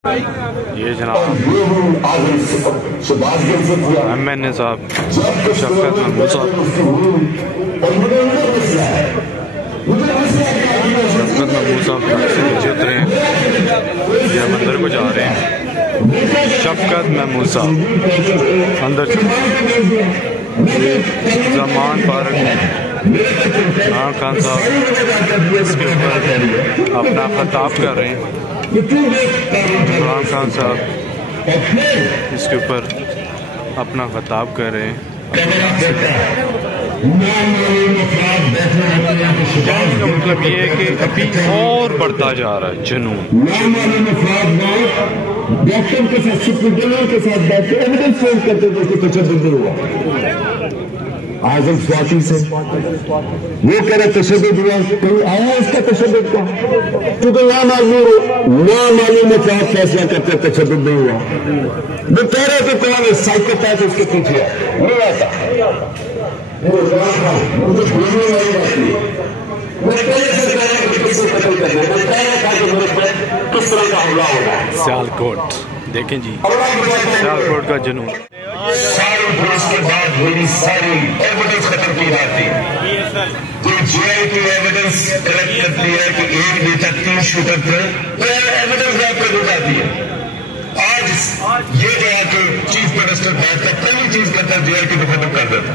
ये जनाब MNA साहब शफकत महमूद साहब से नीचे उतरे हैं या मंदिर को जा रहे हैं। शफकत महमूद साहब अंदर जमान फारूक इमरान खान साहब इसके ऊपर अपना खिताब कर रहे हैं। इमरान खान साहब इसके ऊपर अपना खिताब कर रहे हैं। कहने का मतलब ये है कि अभी और बढ़ता जा रहा है जुनून। डॉक्टर के साथ सुपरवाइजर के साथ बैठे एविडेंस पेश करते थे कि तशद्दुद हुआ। आजम स्वाति से वो कह रहे तशद्दुद हुआ, कहीं आया इसका तशद्दुद का? क्योंकि नामालूम अफराद फैसला करते तशद्दुद नहीं हुआ। वो कह रहे थे कौन है साइकोपैथ उसके पीछे नहीं आता। किस तरह का हमला होगा सियालकोट देखें जी, सियालकोट का जुनून। सारी पुलिस के बाद मेरी सारी एविडेंस खत्म की जाती है। जो जेल की एविडेंस कलेक्ट करती है कि एक बेटा 3 शूटर थे, तो एविडेंस आपको दिखाती है। आज ये जो है कि चीफ मिनिस्टर बैठकर पहली चीज करता है जेल की तो खत्म कर देता।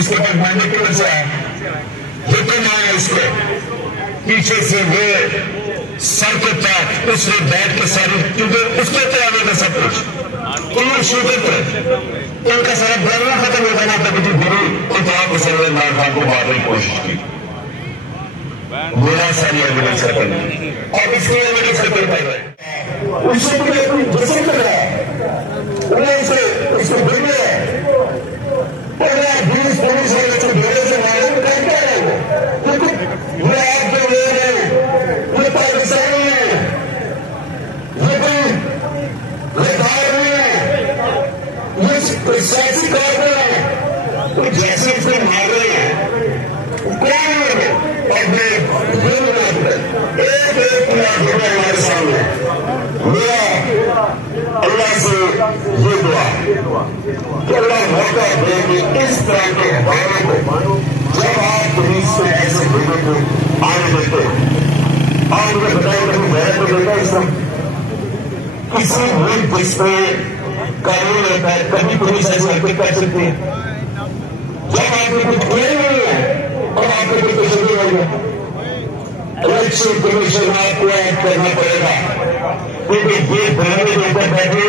उसके बाद मैंने क्यों से हुक्म आया इसको पीछे से वो सर के पास उसने बैठ के सारी, क्योंकि उसके तो आगे था सब कुछ। तीन शूटर थे, उनका सारा बयान खत्म हो जाना था कि गुरु इंतहा को सर इमरान खान को मारने की कोशिश की। मेरा सारी एविडेंस खत्म और इसकी एविडेंस खत्म कर रहे हैं। उससे दूसरे कर रहा है उसको बिल है पुलिस वाले से भेड़े से मारे करते हैं वो आप जो ले रहे हैं ये पाकिस्तानी है, ये कोई बेकार नहीं है, ये कोई सियासी कारकुन है। तो जैसे इसको मार रहे हैं कौन है अपने एक हमारे सामने। मेरा अल्लाह से ये दुआ कि अल्लाह मौका दे कि इस तरह के हवालों को जब आप पुलिस से ऐसे लोगों को आने देते हैं, आप मुझे बताइए कभी मैंने तो देखा इस किसी मुल्क जिसमें कानून रहता है कभी पुलिस ऐसे हरकत कर सकती है जब आपने कुछ किया नहीं है और आपको कुछ तशद्दुद होगा। इलेक्शन कमीशन आपको ऐड करना पड़ेगा क्योंकि ये बहने के ऊपर बैठे